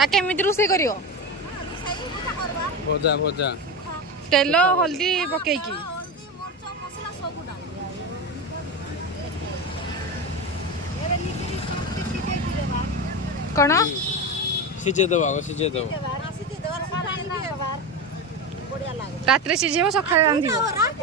आ केमिति रोसे करियो भजा भजा तेल हल्दी पकेकी कौन सिझे दबा सिझे दब रात सिझेब सकाଳେ रांधिब